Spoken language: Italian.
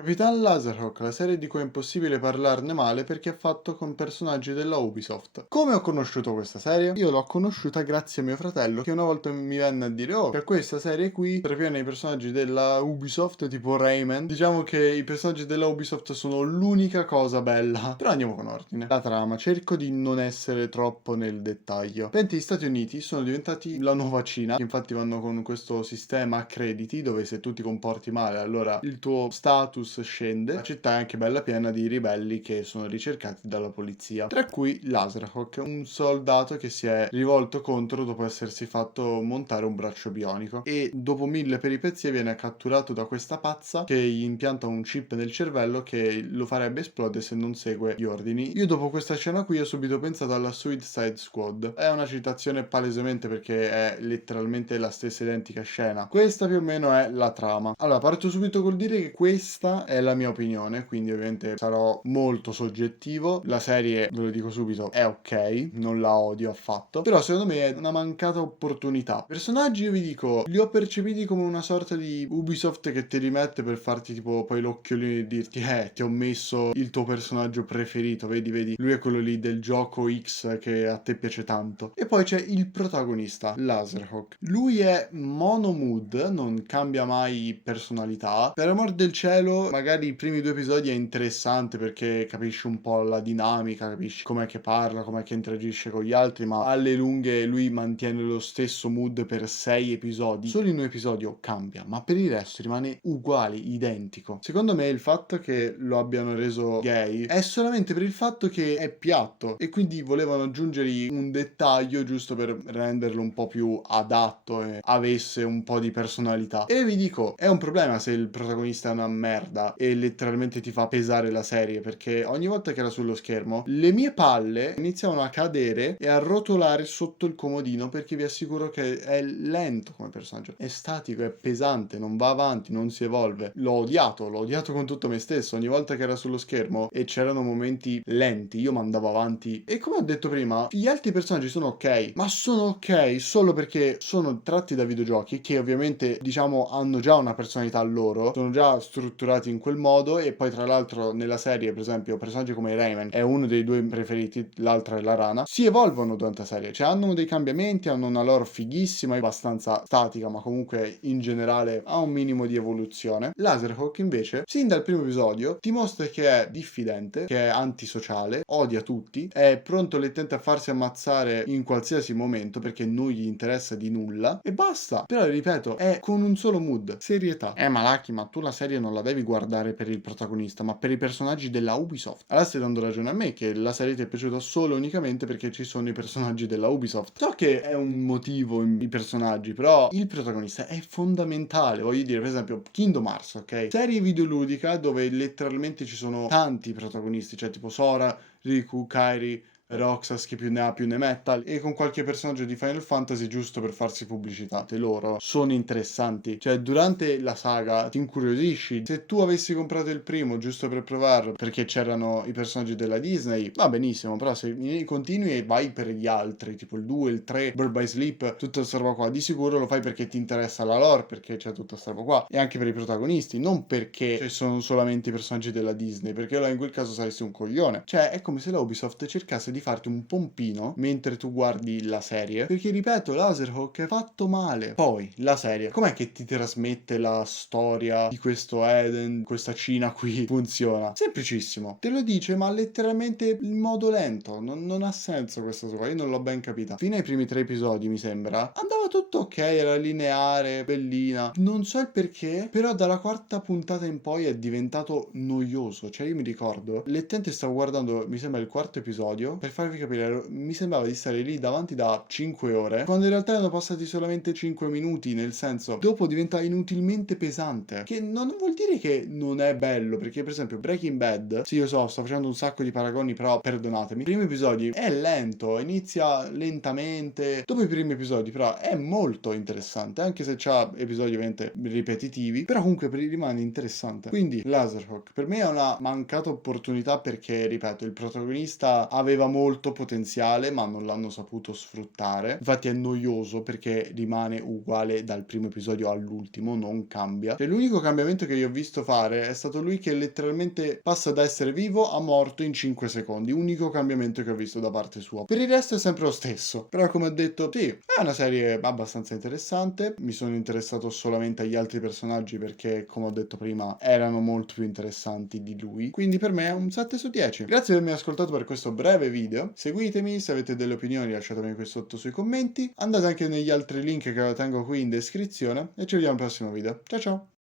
Capitan Laserhawk, la serie di cui è impossibile parlarne male perché è fatto con personaggi della Ubisoft. Come ho conosciuto questa serie? Io l'ho conosciuta grazie a mio fratello che una volta mi venne a dire: oh, c'è questa serie qui, trapiena i personaggi della Ubisoft tipo Rayman. Diciamo che i personaggi della Ubisoft sono l'unica cosa bella. Però andiamo con ordine. La trama, cerco di non essere troppo nel dettaglio. Pensi gli Stati Uniti sono diventati la nuova Cina, infatti vanno con questo sistema a crediti dove se tu ti comporti male allora il tuo status scende. La città è anche bella piena di ribelli che sono ricercati dalla polizia, tra cui Laserhawk, un soldato che si è rivolto contro dopo essersi fatto montare un braccio bionico e dopo 1000 peripezie viene catturato da questa pazza che gli impianta un chip nel cervello che lo farebbe esplodere se non segue gli ordini. Io dopo questa scena qui ho subito pensato alla Suicide Squad. È una citazione palesemente perché è letteralmente la stessa identica scena. Questa più o meno è la trama. Allora, parto subito col dire che questa è la mia opinione, quindi ovviamente sarò molto soggettivo. La serie, ve lo dico subito, è ok, non la odio affatto, però secondo me è una mancata opportunità. Personaggi io vi dico, li ho percepiti come una sorta di Ubisoft che ti rimette per farti tipo poi l'occhiolino e dirti ti ho messo il tuo personaggio preferito, vedi, lui è quello lì del gioco X che a te piace tanto. E poi c'è il protagonista, Laserhawk. Lui è mono mood, non cambia mai personalità. Per amor del cielo, magari i primi 2 episodi è interessante perché capisci un po' la dinamica, capisci com'è che parla, com'è che interagisce con gli altri, ma alle lunghe lui mantiene lo stesso mood per 6 episodi. Solo in un episodio cambia, ma per il resto rimane uguale, identico. Secondo me il fatto che lo abbiano reso gay è solamente per il fatto che è piatto e quindi volevano aggiungergli un dettaglio giusto per renderlo un po' più adatto e avesse un po' di personalità. E vi dico, è un problema se il protagonista è una merda e letteralmente ti fa pesare la serie, perché ogni volta che era sullo schermo le mie palle iniziavano a cadere e a rotolare sotto il comodino perché vi assicuro che è lento come personaggio, è statico, è pesante, non va avanti, non si evolve. L'ho odiato con tutto me stesso. Ogni volta che era sullo schermo e c'erano momenti lenti io mandavo avanti, e come ho detto prima gli altri personaggi sono ok, ma sono ok solo perché sono tratti da videogiochi che ovviamente diciamo hanno già una personalità loro, sono già strutturati in quel modo. E poi tra l'altro nella serie, per esempio, personaggi come Rayman è uno dei due preferiti, l'altra è la rana, si evolvono durante la serie, cioè hanno dei cambiamenti, hanno una lore fighissima, abbastanza statica, ma comunque in generale ha un minimo di evoluzione. Laserhawk invece, sin dal primo episodio, ti mostra che è diffidente, che è antisociale, odia tutti, è pronto letteralmente a farsi ammazzare in qualsiasi momento perché non gli interessa di nulla e basta. Però ripeto, è con un solo mood, serietà. Malaki, ma tu la serie non la devi guardare per il protagonista, ma per i personaggi della Ubisoft. Allora stai dando ragione a me che la serie ti è piaciuta solo e unicamente perché ci sono i personaggi della Ubisoft. So che è un motivo i personaggi, però il protagonista è fondamentale. Voglio dire, per esempio, Kingdom Hearts, ok? Serie videoludica dove letteralmente ci sono tanti protagonisti, cioè tipo Sora, Riku, Kairi, Roxas che più ne ha più ne metta, e con qualche personaggio di Final Fantasy giusto per farsi pubblicità. E loro sono interessanti, cioè durante la saga ti incuriosisci. Se tu avessi comprato il primo giusto per provarlo perché c'erano i personaggi della Disney, va benissimo, però se continui e vai per gli altri, tipo il 2, il 3, Bird by Sleep, tutta questa roba qua, di sicuro lo fai perché ti interessa la lore, perché c'è tutta questa roba qua, e anche per i protagonisti, non perché ci sono solamente i personaggi della Disney, perché in quel caso saresti un coglione. Cioè è come se la Ubisoft cercasse di farti un pompino mentre tu guardi la serie, perché ripeto, Laserhawk è fatto male. Poi la serie com'è che ti trasmette la storia di questo Eden, questa Cina qui funziona? Semplicissimo, te lo dice ma letteralmente in modo lento, non ha senso questa cosa, io non l'ho ben capita. Fino ai primi 3 episodi mi sembra andava tutto ok, era lineare, bellina, non so il perché, però dalla quarta puntata in poi è diventato noioso. Cioè io mi ricordo letteralmente stavo guardando, mi sembra il quarto episodio, per farvi capire, mi sembrava di stare lì davanti da 5 ore, quando in realtà erano passati solamente 5 minuti, nel senso, dopo diventa inutilmente pesante, che non vuol dire che non è bello, perché per esempio Breaking Bad, sì io so, sto facendo un sacco di paragoni, però perdonatemi, i primi episodi è lento, inizia lentamente, dopo i primi episodi però è molto interessante, anche se c'ha episodi ovviamente ripetitivi, però comunque rimane interessante. Quindi Laserhawk per me è una mancata opportunità perché, ripeto, il protagonista aveva molto potenziale, ma non l'hanno saputo sfruttare. Infatti è noioso perché rimane uguale dal primo episodio all'ultimo, non cambia. E l'unico cambiamento che io ho visto fare è stato lui che letteralmente passa da essere vivo a morto in 5 secondi. Unico cambiamento che ho visto da parte sua. Per il resto è sempre lo stesso. Però come ho detto, sì, è una serie abbastanza interessante. Mi sono interessato solamente agli altri personaggi perché, come ho detto prima, erano molto più interessanti di lui. Quindi per me è un 7 su 10. Grazie per avermi ascoltato per questo breve video. Seguitemi, se avete delle opinioni lasciatemi qui sotto sui commenti. Andate anche negli altri link che la tengo qui in descrizione e ci vediamo al prossimo video. Ciao ciao!